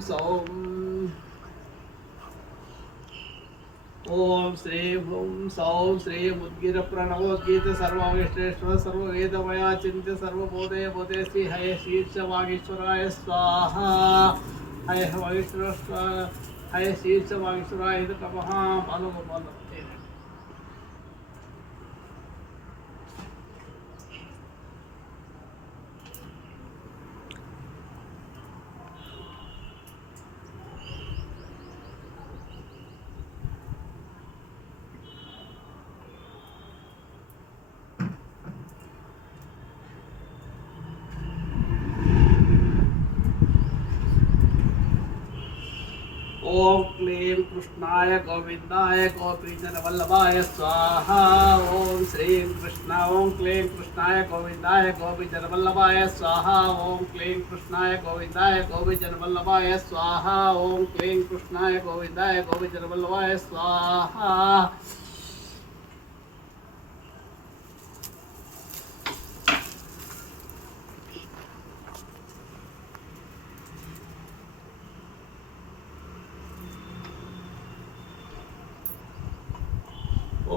सौं ॐ श्री हुं सौं श्रीं उद्गिरप्रणवोद्गीत सर्वविश्रेष्ठ सर्ववेदमया चिन्त्य सर्वबोधे बोधे श्री हय शीर्ष वागीश्वराय स्वाहा हय वागीश्वर हय शीर्ष वागीश्वराय तपः पालो ఓం క్లీం కృష్ణాయ గోవిందాయ గోపీచన వల్లభాయ స్వాహ. ఓం శ్రీం కృష్ణ ఓం క్లీం కృష్ణాయ గోవిందాయ గోపీచన వల్లభాయ స్వాహ. ఓం క్లీం కృష్ణాయ గోవిందాయ గోపీచన వల్లభాయ స్వాహ. ఓం క్లీం కృష్ణాయ గోవిందాయ గోపీచన వల్లభాయ స్వాహ.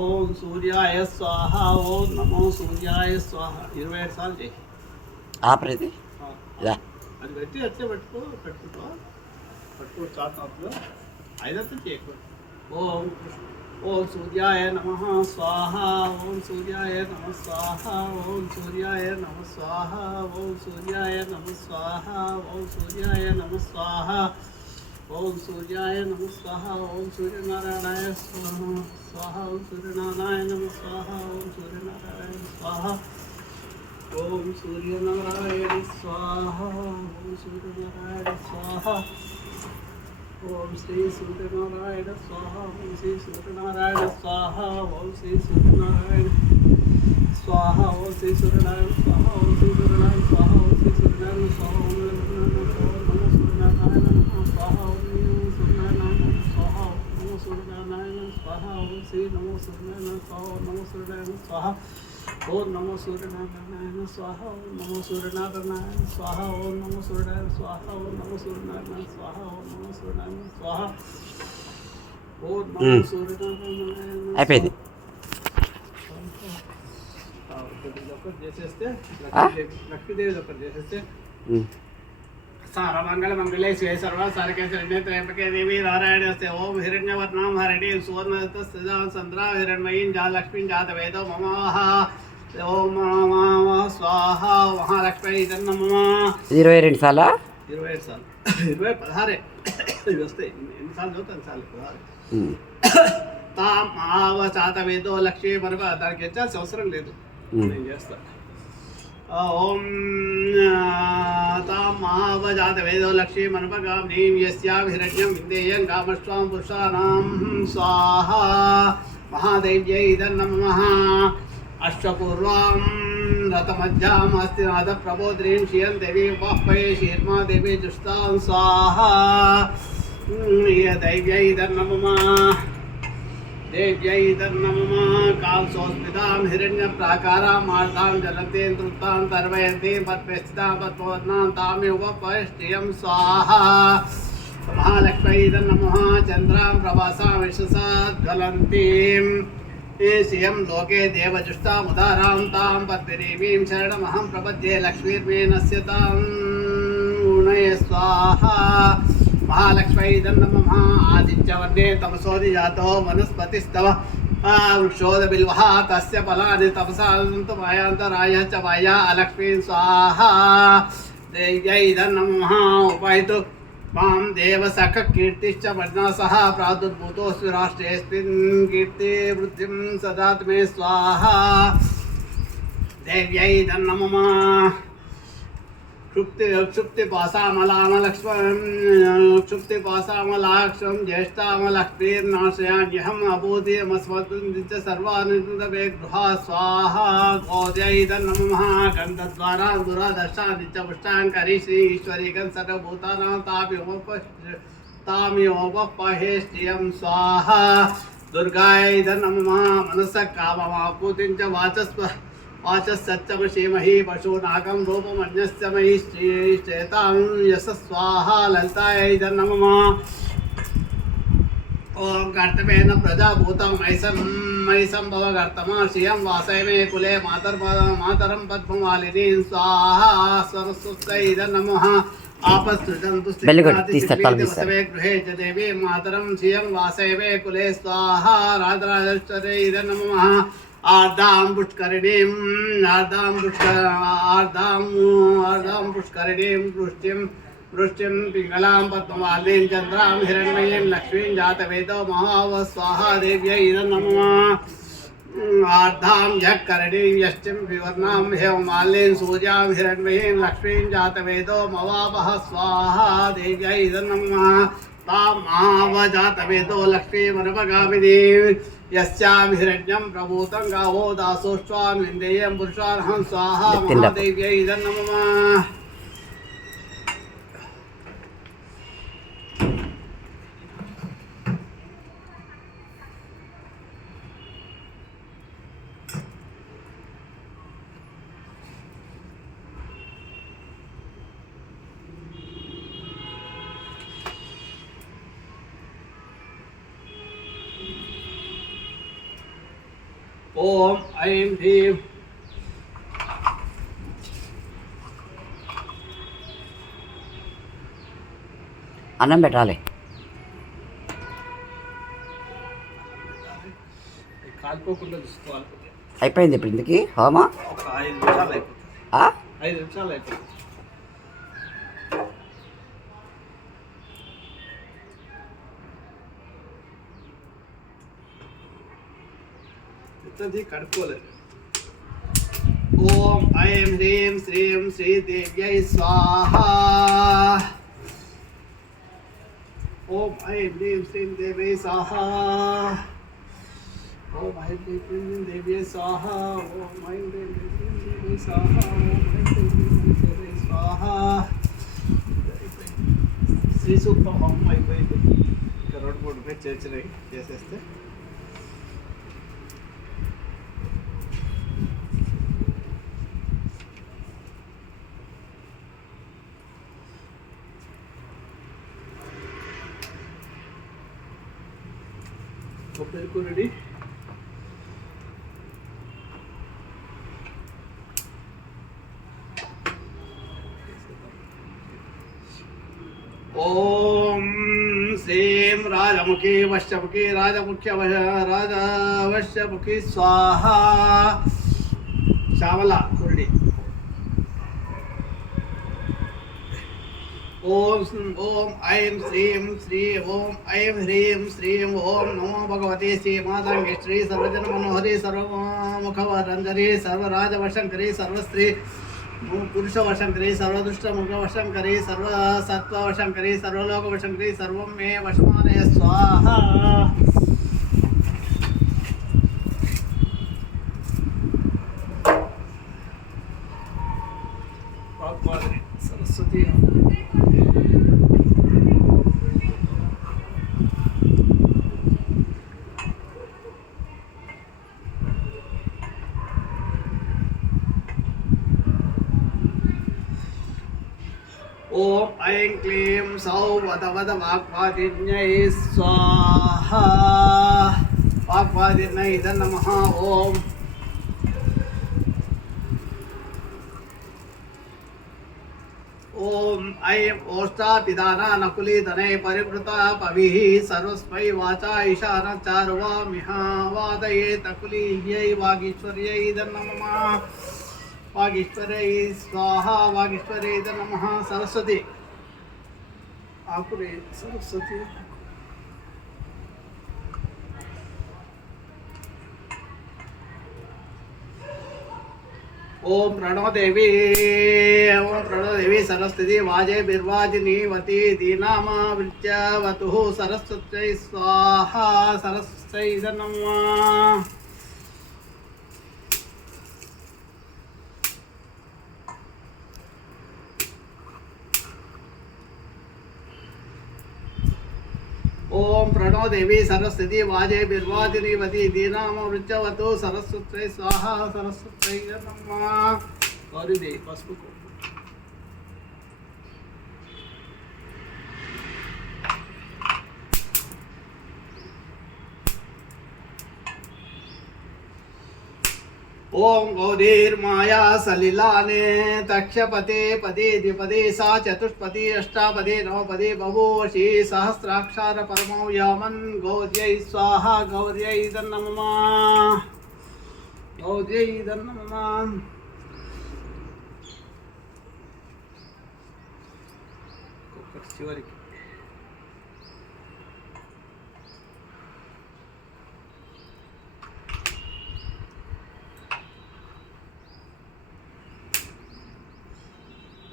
ఓం సూర్యాయ స్వాహ ఓం నమో సూర్యాయ స్వాహ. ఇరవై ఏడు సార్లు చేయి. ఆపరేది అది పెట్టి వచ్చే పెట్టుకో పెట్టుకో. పట్టుకో చాట్ ఐదంతా చేయకూడదు ఓం ఓం సూర్యాయ నమ స్వాహ ఓం సూర్యాయ నమ స్వాహ ఓం సూర్యాయ నమ స్వాహ ఓం సూర్యాయ నమ స్వాహ ఓం సూర్యాయ నమ స్వాహ. ओम सूर्याय नम स्वाहा ओम सूर्यनारायणाय स्वाहा स्वाहा ओम सूर्यनारायण नम स्वाहा ओम सूर्यनारायण स्वाहा ओम सूर्यनारायण स्वाहा ओम सूर्यनारायण स्वाहा ओम श्री सूर्यनारायण स्वाहा ओम श्री सूर्यनारायण स्वाहा ओम श्री सूर्यनारायण स्वाहा ओम श्री सूर्यनारायण स्वाहा ओम श्री सूर्यनारायण स्वाहा సూర్యనారాయణ స్వాహ ఓం శ్రీ నమో సూర్యనారాయణ స్వాహ ఓం నమో సూర్యనారాయణ స్వాహ ఓం నమో సూర్యనారాయణ స్వాహ ఓం నమో సూర్యనారాయణ స్వాహ ఓం నమో సూర్యనారాయణ స్వాహ ఓం నమో సూర్యనారాయణ స్వాహ ఓం నమో సూర్యనారాయణ స్వాహ ఓం నమో మ్మ్. సూర్యనారాయణ అయిపోయింది ఇది ఒకటి చేసేస్తే ఆ? లక్ష్మీదేవి లక్ష్మీదేవి ఒకటి చేసేస్తే ఉమ్. సారమంగళ మంగళే శివ సర్వ సారకే శరణ్య త్రయంబకే దేవి నారాయణస్తే ఓం హిరణ్యవర్ణాం హరణి సువర్ణస్థితా చంద్రా హిరణ్మయీం జా లక్ష్మీం జాత వేదో మమాహ. ఓం స్వాహ. మహాలక్ష్మి జన్మ ఇరవై రెండు సార్లా ఇరవై ఐదు సార్లు ఇరవై పదహారే. ఇవి వస్తాయి ఎన్నిసార్లు చదువుతా అన్నిసార్లు పదహారు. ఉమ్. తాం ఆవ చాత వేదో లక్ష్మీ మనకు దానికి వచ్చాల్సిన అవసరం లేదు. నేను చేస్తా. ఓం ఉపజాత వేదో లక్ష్మీ మనుపగాం నీం యస్యాభిరణ్యం విందేయం కామస్వాం పురుషాణాం స్వాహా మహాదేవ్యై దన్నమ అష్టపూర్వాం రథమధ్యాం అస్తినాథ ప్రబోధ్రీం శ్రియం దేవి ఉపాహ్పయే శీర్మా దేవి జుష్టాం స్వాహా దైవ్యై దన్నమ देव्यै तन्नमः कांसोस्मितां हिरण्यप्राकारां मार्तां जलन्तीं तृप्तां तर्वयन्तीं स्वाहा। महालक्ष्मै तन्नमः चन्द्रां प्रभासां विशसा ज्वलन्तीं श्रियं लोके देवजुष्टामुदारां तां पद्मिनीमीं शरणमहं प्रपद्ये लक्ष्मीर्मेनस्य तां। गुणय स्वाहा। महालक्ष्मै नमः आदित्यवर्णे तमसोदि जातो वनस्पतिस्तव। वृक्षोदबिल्वः तस्य फलानि तपसा सन्तु मायान्तराय च माया अलक्ष्मी स्वाहा। देव्यै नमः उपैतु माँ देवसख कीर्तिश्च वर्णसः प्रादुर्भूतोऽस्मि राष्ट्रेऽस्मिन् कीर्तिवृद्धिं सदातु मे स्वाहा। देव्यै नमः क्षुप्ति क्षुप्ति पासामलामलक्ष्मं क्षुप्ति पासामलाक्षं ज्येष्ठामलक्ष्मीर्नाशयान्यहम् अभूतिमस्मत् सर्वानुदवे गृहा स्वाहा गोद्यै नमः गन्धद्वारा दुरादर्शा नित्यपुष्टाङ्करी श्री ईश्वरी गन् सर्वभूतानां ताप्योप ताम्योपहे श्रियं स्वाहा। दुर्गायै नमः मनसः काममापूतिं च वाचस्व आचसच्चमशीमहि पशूनाकं रूपमन्यस्य मयि श्रीश्चेतां यशस्वाहा ललितायै नमः ॐ कर्तमेन प्रजाभूतं मैसं मयि सम्भव कर्तमा श्रियं वासय मे कुले मातर्म मातरं पद्ममालिनीं। स्वाहा सरस्वत्यै नमः आपस्तुजन्तुस्तिवे गृहे च देवी मातरं श्रियं वासय मे कुले। स्वाहा राजराजेश्वरे इदं नमः ఆర్ధాంబుష్కరిణీం ఆర్ధాంబుష్క ఆర్ధాము ఆర్ధాంబుష్కరిణీం దృష్టిం దృష్టిం పింగళాం పద్మవాలీం చంద్రాం హిరణ్మయీం లక్ష్మీం జాతవేదో మహావ స్వాహా దేవ్యై నమో. ఆర్ధాం యక్కరణీం యష్టిం వివర్ణాం హేమాలీం సూర్యాం హిరణ్మయీం లక్ష్మీం జాతవేదో మవావహ స్వాహా దేవ్యై నమో. తాం మహావ జాతవేదో లక్ష్మీమరుపగామినీ యస్యాం హిరణ్యం ప్రభూతం గావో దాసోష్వాం ఇంద్రియం పురుషార్హం స్వాహ మహాదేవ్యై ఇదన్నమా ఓం ఐం హ్రీం అన్నం పెట్టాలి. కాలిపోకుండా చూసుకోవాలి. అయిపోయింది ఇప్పుడు ఇంతకీ హోమా? ఐదు నిమిషాలు అయిపోతుంది. ఐదు నిమిషాలు అయిపోతుంది. ఇతది కడుక్కోలేదు ఓం ఐం హ్రీం శ్రీం శ్రీదేవ్యై స్వాహా ఓం ఐం హ్రీం శ్రీం దేవ్యై స్వాహా ఓం ఐం హ్రీం శ్రీం దేవ్యై స్వాహా ఓం ఐం హ్రీం శ్రీం దేవ్యై స్వాహా ఓం ఐం హ్రీం శ్రీం దేవ్యై స్వాహా శ్రీ సూక్తం హోమం అయిపోయింది ఇంకా రెండు మూడు పేరు చేర్చినాయి చేసేస్తే కొబ్బరి ఓం శ్రీం రాజముఖి వశ్యముఖి రాజముఖ్య రాజవశ్యముఖి స్వాహ. శ్యామల. ओम ओम ऐं श्रीं श्री ओम ऐं ह्रीं श्रीं ओम नमो भगवती श्रीमाताङ्गे श्री सर्वजन मनोहरि सर्वमुखवरञ्जरि सर्वराजवशङ्करि सर्वश्री पुरुषवशङ्करि सर्वदुष्टमुखवशङ्करि सर्वसत्त्ववशङ्करि सर्वलोकवशङ्करि सर्वं मे वशमानय स्वाहा। மாதிரி సర్వం మే వశమానయ స్వాహ వాగ్వాదిని సరస్వతి ॐ ऐं क्लीं सौ वद वद वाग्वादिन्यै स्वाहा वाग्वादिन्यै नमः ॐ ॐ ऐं ओष्टापिदाना नकुलीधने परिवृता पविः सर्वस्मै वाचा ईशानचार्वामिह वादये तकुलीयै वागीश्वर्यै नमः। वागीश्वर्यै, स्वाहा, वागीश्वर्यै नमः। सरस्वती। आकुरे सरस्वती। ఓం ప్రణోదేవి ఓం ప్రణోదేవి సరస్వతి వాజే బిర్వాజినీవతి దీనామా విద్యావతు సరస్వతై స్వాహ సరస్వై నమ్మా ఓం ప్రణోదేవి సరస్వతి వాజేర్వాజినివతి దీనామ వృత్యవతు సరస్వత్రై స్వాహ సరస్వత్రై గౌరీదేవి పసుపు కుంకుమ. ఓం గౌరీర్మాయా సలిలానే తక్షపతే పదే ద్విపదే సా చతుష్పది అష్టాపదే నవపదే బభూవశి సహస్రాక్షర పరమౌ యామన్ గౌర్యై స్వాహ గౌర్యై దన్నమమా గౌర్యై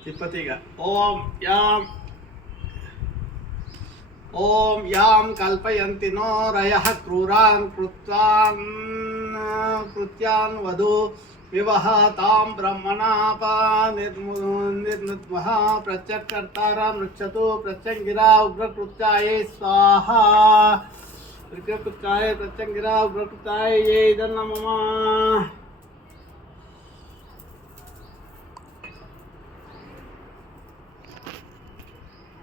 ಇಪ್ಪತ್ತೀಗ ಓಂ ಯಾಂ ಓಂ ಯಾಂ ಕಲ್ಪಯಂತಿನೋ ರಯಃ ಕ್ರೂರಾನ್ ಕೃತ್ವಾನ್ ಕೃತ್ಯಾನ್ ವಧು ವಿವಹತಾಂ ಬ್ರಹ್ಮಣಾಪ ನಿರ್ಮು ನಿರ್ನುತ್ಮಃ ಪ್ರತ್ಯಕರ್ತಾರ ಮೃಕ್ಷತು ಪ್ರತ್ಯಂಗಿರ ಉಗ್ರಕೃತ್ಯಾಯೇ ಸ್ವಾಹ ಪ್ರತ್ಯಕೃತ್ಯಾಯ ಪ್ರತ್ಯಂಗಿರ ಉಗ್ರಕೃತ್ಯಾಯ ಯೇ ಇದನ್ನ ಮಮ